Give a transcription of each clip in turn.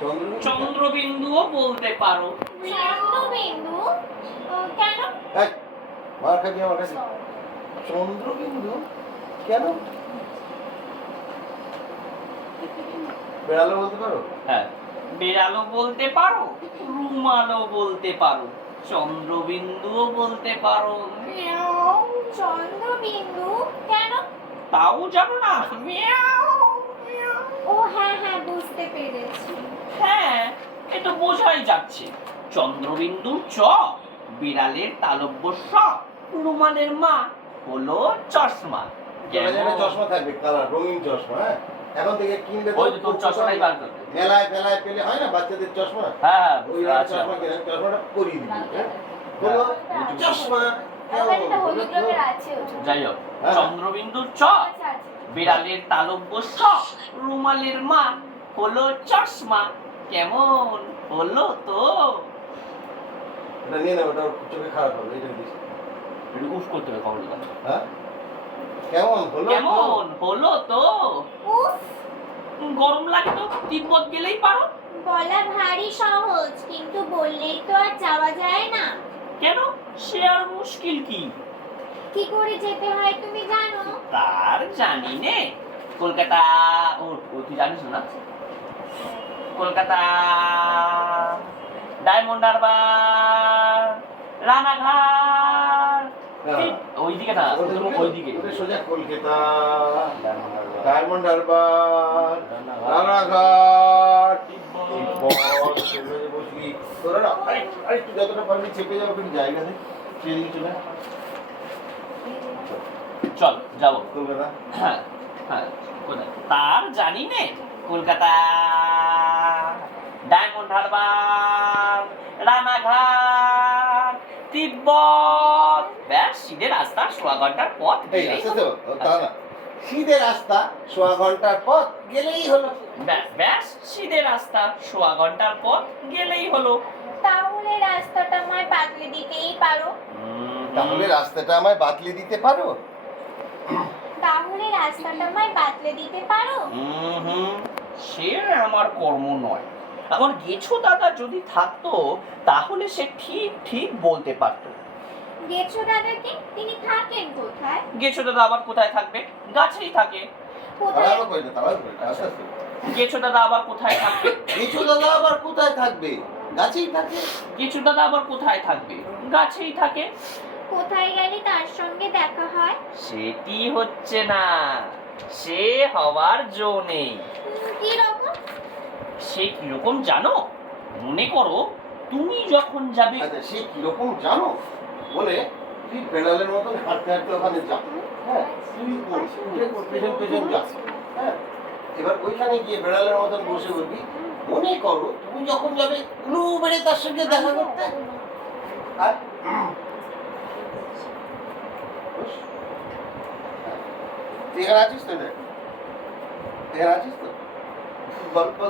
চন্দ্রবিন্দুও বলতে পারো। চন্দ্রবিন্দু? কেন? মার খাবি আমার কাছে। চন্দ্রবিন্দু কেন? বেড়ালও বলতে পারো? হ্যাঁ, বেড়ালও বলতে পারো, রুমালও বলতে পারো, চন্দ্রবিন্দুও বলতে পারো। চন্দ্রবিন্দু কেন? তাও জানো না? ও হ্যাঁ হ্যাঁ, বুঝতে পেরেছি। হ্যাঁ, এ তো বোঝাই যাচ্ছে। চন্দ্রবিন্দুর চ, বিড়ালের তালব্য স, রুমালের মা হলো চশমা। চশমা থাকবে, কালার রঙিন চশমা। হ্যাঁ, এখন থেকে কিনবে তো তোর চশমাই বার করবে। মেলায় ফেলায় পেলে হয় না বাচ্চাদের চশমা? হ্যাঁ, ওই চশমা কিনে চশমাটা পরিয়ে দিবি। বলো চশমা যাই হোক, চন্দ্রবিন্দুর চ, বিড়ালের তালব্য স, রুমালের মা হলো চশমা। কেমন হলো তো? এটা নিয়ে না, ওটা চোখে খারাপ হবে। এটা দিস, একটু উফ করতে হবে কমল। হ্যাঁ, কেমন হলো? কেমন হলো তো? গরম লাগে তো তিব্বত গেলেই পারো। বলা ভারী সহজ, কিন্তু বললেই তো আর যাওয়া যায় না। কেন? সে আর মুশকিল কি? কি করে যেতে হয় তুমি জানো? তার জানি নে। কলকাতা, ও তুই জানিস না? কলকাতা, ডায়মন্ড হারবার, রানাঘাট, ওইদিকে না, ওইদিকে সোজা কলকাতা, ডায়মন্ড হারবার, রানাঘাট, তোরা আরেকটু যতটা পারবি চেপে যাবো, কিন্তু জায়গা নেই, সেদিকে চলে চল যাবো কলকাতা। হ্যাঁ হ্যাঁ, কোথায় তার জানি নে। কলকাতা, ডায়মন্ড হারবার, রানাঘাট, তিব্বত। ব্যাস, সিধে রাস্তা, 16 ঘন্টার পথ গেলেই হলো। সিধে রাস্তা 16 ঘন্টার পথ গেলেই হলো। ব্যাস, সিধে রাস্তা 16 ঘন্টার পথ গেলেই হলো। তাহলে রাস্তাটা আমায় বাতলে দিতেই পারো? তাহলে রাস্তাটা আমায় বাতলে দিতে পারো? তাহলে রাস্তাটা আমায় বাতলে দিতে পারো? সে আমার কর্ম নয়। আমার গেছো দাদা যদি থাকতো তাহলে সে ঠিক ঠিক বলতে পারতো। গেছো দাদাকে? তিনি থাকেন কোথায়? গেছো দাদা আবার কোথায় থাকবে? গাছেই থাকে। কোথায়? গেছো দাদা আবার কোথায় থাকবে? গেছো দাদা আবার কোথায় থাকবে? গাছেই থাকে। গেছো দাদা আবার কোথায় থাকবে? গাছেই থাকে। কোথায় গেলে তার সঙ্গে দেখা হয়? সেটি হচ্ছে না, সে হওয়ার জো নেই। কি রকম? সে কিরকম জানো? মনে করো তুমি যখন যাবে। আচ্ছা, সে কিরকম জানো বলে তুই বেড়ালের মতন হাঁটতে হাঁটতে ওখানে যা। হ্যাঁ, তুই পেছন পেছন যা। হ্যাঁ, এবার ওইখানে গিয়ে বেড়ালের মতন বসে বলবি, মনে করো তুমি যখন যাবে উলু বেড়ে তার সঙ্গে দেখা করতে। আর এখানে আছিস তো? এখানে আছিস তো?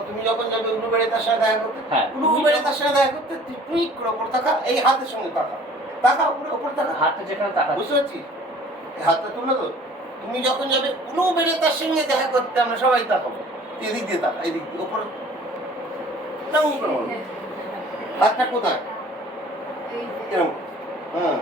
তুমি যখন যাবে উলু বেড়ে তার সঙ্গে দেখা করতে, উলু বেড়ে তার সঙ্গে দেখা করতে তুই ওপর তাকা, এই হাতের সঙ্গে তাকা, তাকা উপরে, ওপর তাকা, হাতটা যেখানে তাকা, বুঝতে পারছিস? এই হাতটা তুলে তো, তুমি যখন যাবে উলু বেড়ে তার সঙ্গে দেখা করতে, আমরা সবাই তাকাবো, এদিক দিয়ে তাকা, এদিক দিয়ে ওপরে না, উপরে হাতটা কোথায়? এরকম, হ্যাঁ।